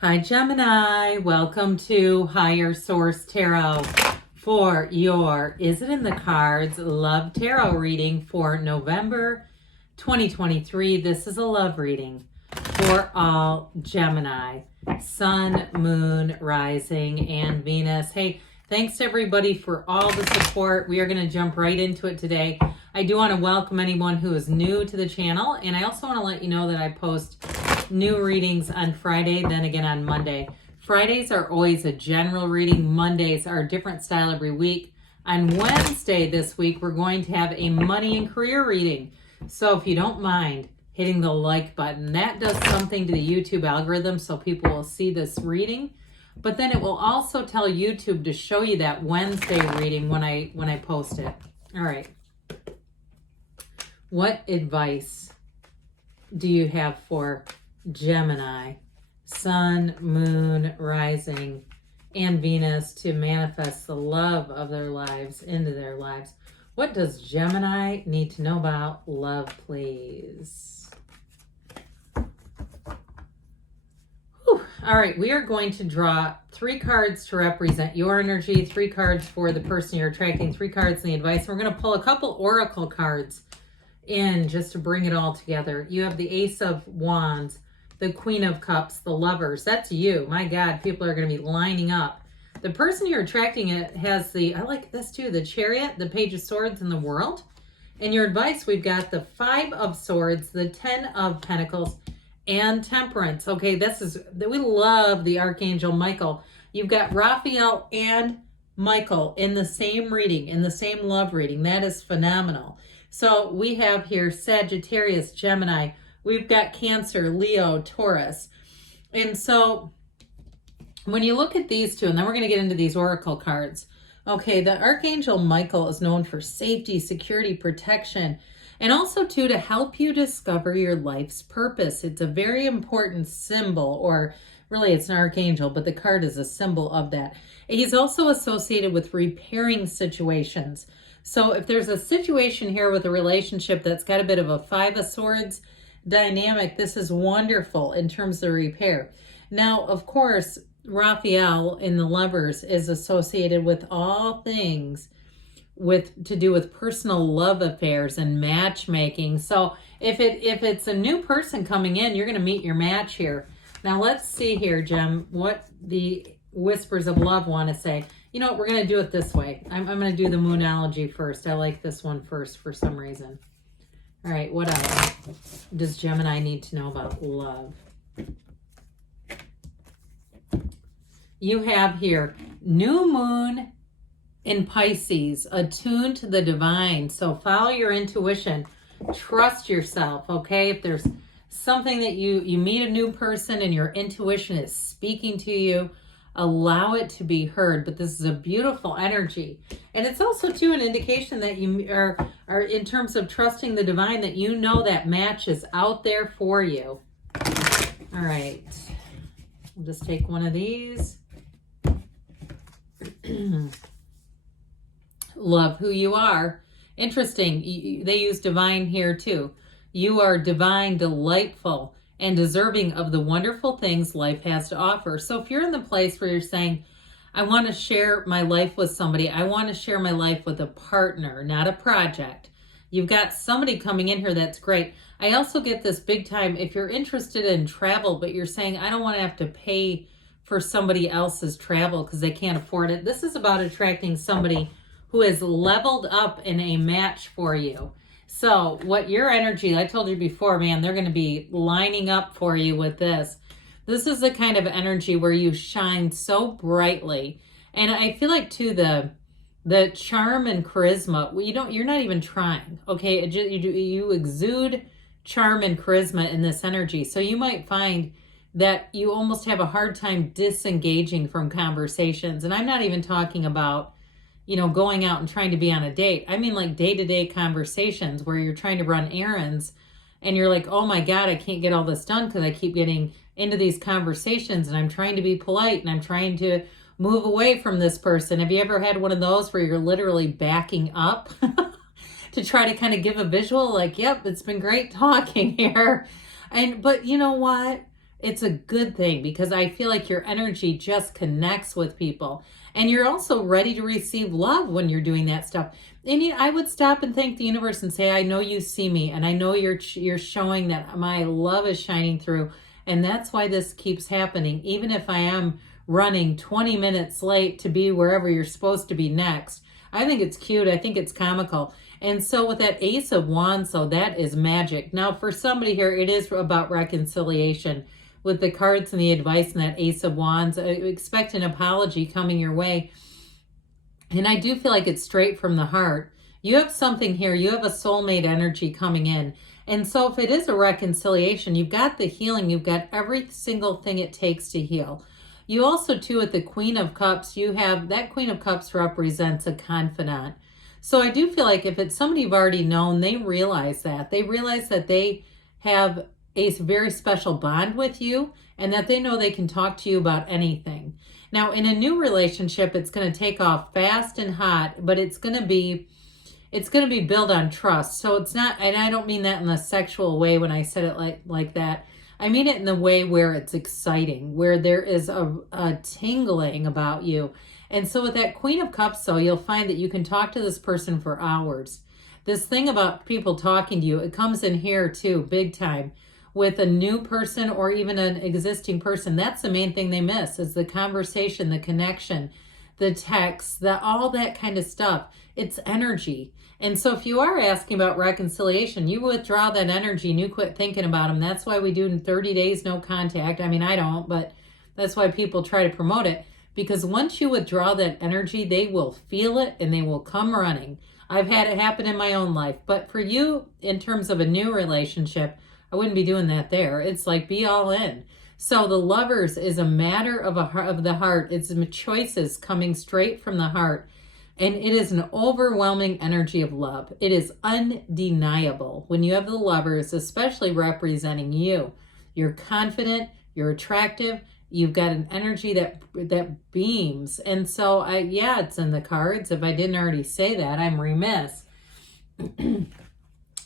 Hi Gemini, welcome to Higher Source Tarot for your Is It in the Cards Love Tarot reading for November 2023. This is a love reading for all Gemini, Sun, Moon, Rising, and Venus. Hey, thanks to everybody for all the support. We are going to jump right into it today. I do want to welcome anyone who is new to the channel, and I also want to let you know that I post new readings on Friday, then again on Monday. Fridays are always a general reading. Mondays are a different style every week. On Wednesday this week, we're going to have a money and career reading. So if you don't mind hitting the like button, that does something to the YouTube algorithm so people will see this reading. But then it will also tell YouTube to show you that Wednesday reading when I post it. All right. What advice do you have for Gemini, Sun, Moon, Rising, and Venus to manifest the love of their lives into their lives? What does Gemini need to know about love, please? Whew. All right, we are going to draw 3 cards to represent your energy, 3 cards for the person you're attracting, 3 cards in the advice. We're going to pull a couple oracle cards in just to bring it all together. You have the Ace of Wands, the Queen of Cups, the Lovers. That's you. My God, people are going to be lining up. The person you're attracting it has the, I like this too, the Chariot, the Page of Swords, and the World. In your advice, we've got the 5 of Swords, the 10 of Pentacles, and Temperance. Okay, we love the Archangel Michael. You've got Raphael and Michael in the same reading, in the same love reading. That is phenomenal. So we have here Sagittarius, Gemini. We've got Cancer, Leo, Taurus. And so when you look at these two, and then we're going to get into these oracle cards. Okay, the Archangel Michael is known for safety, security, protection, and also too to help you discover your life's purpose. It's a very important symbol, or really it's an archangel, but the card is a symbol of that. He's also associated with repairing situations. So if there's a situation here with a relationship that's got a bit of a 5 of Swords dynamic, this is wonderful in terms of repair. Now, of course, Raphael in the Lovers is associated with all things to do with personal love affairs and matchmaking. So if it's a new person coming in, you're going to meet your match here. Now let's see here, Gem, what the Whispers of Love want to say. You know what, we're going to do it this way. I'm going to do the Moonology first. I like this one first for some reason. All right, what else does Gemini need to know about love? You have here new moon in Pisces, attuned to the divine. So follow your intuition. Trust yourself, okay? If there's something that you meet a new person and your intuition is speaking to you, allow it to be heard. But this is a beautiful energy. And it's also too an indication that you are in terms of trusting the divine, that you know that match is out there for you. All right. We'll just take one of these. Love who you are. Interesting. They use divine here too. You are divine, delightful, and deserving of the wonderful things life has to offer. So if you're in the place where you're saying, I want to share my life with somebody, I want to share my life with a partner, not a project. You've got somebody coming in here, that's great. I also get this big time, if you're interested in travel, but you're saying, I don't want to have to pay for somebody else's travel because they can't afford it. This is about attracting somebody who has leveled up in a match for you. So what your energy, I told you before, man, they're going to be lining up for you with this. This is the kind of energy where you shine so brightly. And I feel like too, the charm and charisma, you're not even trying. Okay. You exude charm and charisma in this energy. So you might find that you almost have a hard time disengaging from conversations. And I'm not even talking about, going out and trying to be on a date. I mean like day-to-day conversations where you're trying to run errands and you're like, oh my God, I can't get all this done because I keep getting into these conversations and I'm trying to be polite and I'm trying to move away from this person. Have you ever had one of those where you're literally backing up to try to kind of give a visual like, yep, it's been great talking here. But you know what? it's a good thing because I feel like your energy just connects with people. And you're also ready to receive love when you're doing that stuff. And I would stop and thank the universe and say, I know you see me, and I know you're showing that my love is shining through. And that's why this keeps happening. Even if I am running 20 minutes late to be wherever you're supposed to be next. I think it's cute. I think it's comical. And so with that Ace of Wands, so that is magic. Now for somebody here, it is about reconciliation. With the cards and the advice and that Ace of Wands, expect an apology coming your way. And I do feel like it's straight from the heart. You have something here. You have a soulmate energy coming in. And so if it is a reconciliation, you've got the healing. You've got every single thing it takes to heal. You also, too, with the Queen of Cups, you have that Queen of Cups represents a confidant. So I do feel like if it's somebody you've already known, they realize that. They realize that they have a very special bond with you and that they know they can talk to you about anything. Now, in a new relationship, it's going to take off fast and hot, but it's going to be built on trust. So it's not, and I don't mean that in a sexual way when I said it like that. I mean it in the way where it's exciting, where there is a tingling about you. And so with that Queen of Cups, though, you'll find that you can talk to this person for hours. This thing about people talking to you, it comes in here too, big time. With a new person or even an existing person, that's the main thing they miss is the conversation, the connection, the text, all that kind of stuff. It's energy. And so if you are asking about reconciliation, you withdraw that energy and you quit thinking about them. That's why we do in 30 days, no contact. I mean, I don't, but that's why people try to promote it. Because once you withdraw that energy, they will feel it and they will come running. I've had it happen in my own life. But for you, in terms of a new relationship, I wouldn't be doing that there. It's like be all in. So the Lovers is a matter of the heart. It's choices coming straight from the heart. And it is an overwhelming energy of love. It is undeniable when you have the Lovers, especially representing you. You're confident, you're attractive, you've got an energy that beams. And so, yeah, it's in the cards. If I didn't already say that, I'm remiss.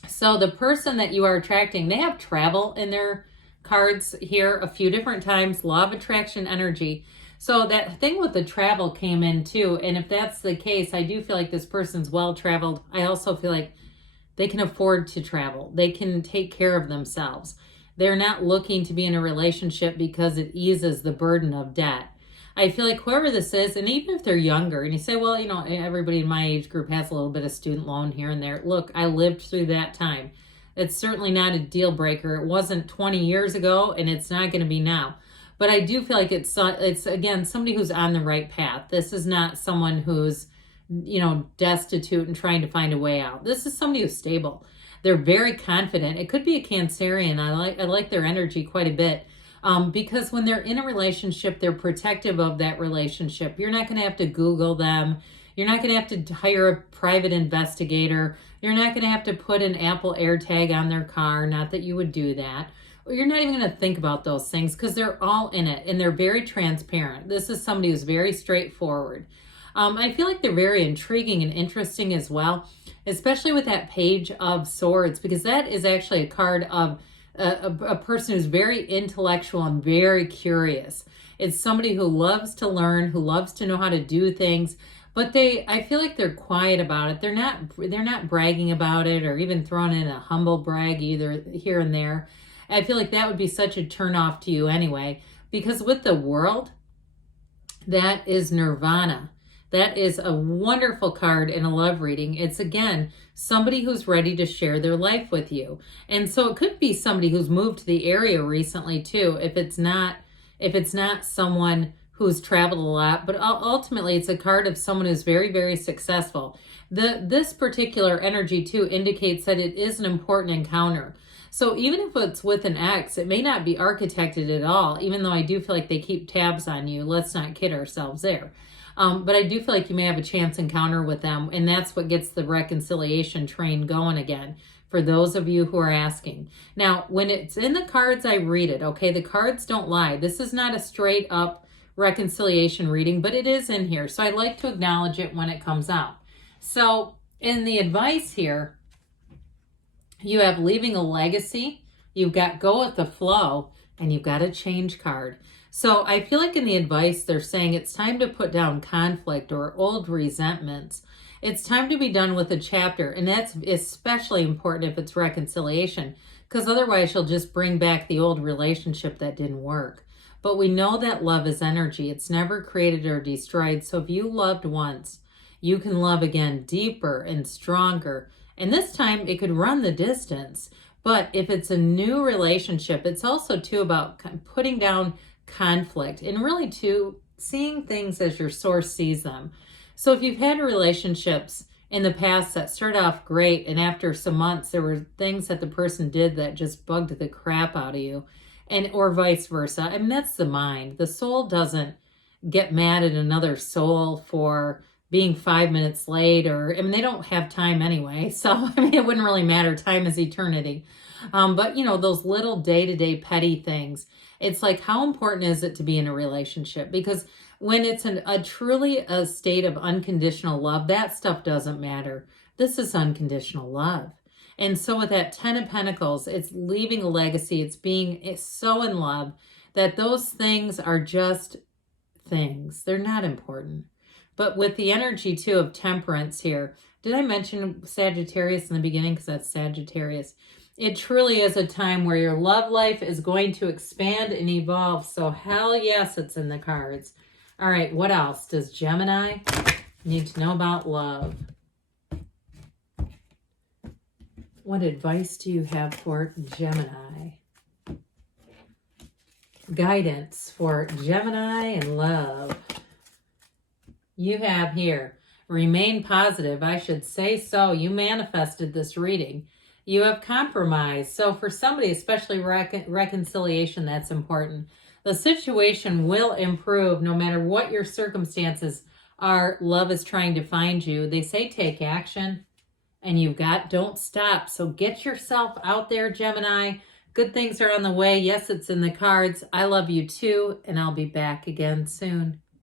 So the person that you are attracting, they have travel in their cards here a few different times, law of attraction energy. So that thing with the travel came in too. And if that's the case, I do feel like this person's well-traveled. I also feel like they can afford to travel. They can take care of themselves. They're not looking to be in a relationship because it eases the burden of debt. I feel like whoever this is, and even if they're younger, and you say, well, you know, everybody in my age group has a little bit of student loan here and there. Look, I lived through that time. It's certainly not a deal breaker. It wasn't 20 years ago, and it's not going to be now. But I do feel like it's again, somebody who's on the right path. This is not someone who's, you know, destitute and trying to find a way out. This is somebody who's stable. They're very confident. It could be a Cancerian. I like their energy quite a bit. Because when they're in a relationship, they're protective of that relationship. You're not going to have to Google them. You're not going to have to hire a private investigator. You're not going to have to put an Apple AirTag on their car. Not that you would do that. You're not even going to think about those things because they're all in it and they're very transparent. This is somebody who's very straightforward. I feel like they're very intriguing and interesting as well, especially with that Page of Swords, because that is actually a card of a person who's very intellectual and very curious. It's somebody who loves to learn, who loves to know how to do things, but I feel like they're quiet about it. They're not bragging about it or even throwing in a humble brag either here and there. I feel like that would be such a turnoff to you anyway, because with the World, that is nirvana. That is a wonderful card in a love reading. It's, again, somebody who's ready to share their life with you. And so it could be somebody who's moved to the area recently too, if it's not someone who's traveled a lot, but ultimately it's a card of someone who's very, very successful. This particular energy too indicates that it is an important encounter. So even if it's with an ex, it may not be architected at all, even though I do feel like they keep tabs on you. Let's not kid ourselves there. But I do feel like you may have a chance encounter with them, and that's what gets the reconciliation train going again, for those of you who are asking. Now, when it's in the cards, I read it, okay? The cards don't lie. This is not a straight up reconciliation reading, but it is in here. So I like to acknowledge it when it comes out. So in the advice here, you have leaving a legacy. You've got go with the flow. and you've got a change card. So I feel like in the advice, they're saying it's time to put down conflict or old resentments. It's time to be done with a chapter. And that's especially important if it's reconciliation, because otherwise you'll just bring back the old relationship that didn't work. But we know that love is energy. It's never created or destroyed. So if you loved once, you can love again deeper and stronger. And this time it could run the distance. But if it's a new relationship, it's also too about putting down conflict and really too seeing things as your source sees them. So if you've had relationships in the past that started off great, and after some months there were things that the person did that just bugged the crap out of you, and or vice versa. I mean, that's the mind. The soul doesn't get mad at another soul for being 5 minutes late, or I mean, they don't have time anyway. So I mean, it wouldn't really matter. Time is eternity. But you know, those little day-to-day petty things. It's like, how important is it to be in a relationship? Because when it's truly a state of unconditional love, that stuff doesn't matter. This is unconditional love. And so with that 10 of Pentacles, it's leaving a legacy. It's so in love that those things are just things. They're not important. But with the energy too of Temperance here, did I mention Sagittarius in the beginning? Because that's Sagittarius. It truly is a time where your love life is going to expand and evolve. So hell yes, it's in the cards. All right, what else does Gemini need to know about love? What advice do you have for Gemini? Guidance for Gemini and love. You have here, remain positive. I should say so. You manifested this reading. You have compromise. So for somebody, especially reconciliation, that's important. The situation will improve no matter what your circumstances are. Love is trying to find you. They say take action, and don't stop. So get yourself out there, Gemini. Good things are on the way. Yes, it's in the cards. I love you too, and I'll be back again soon.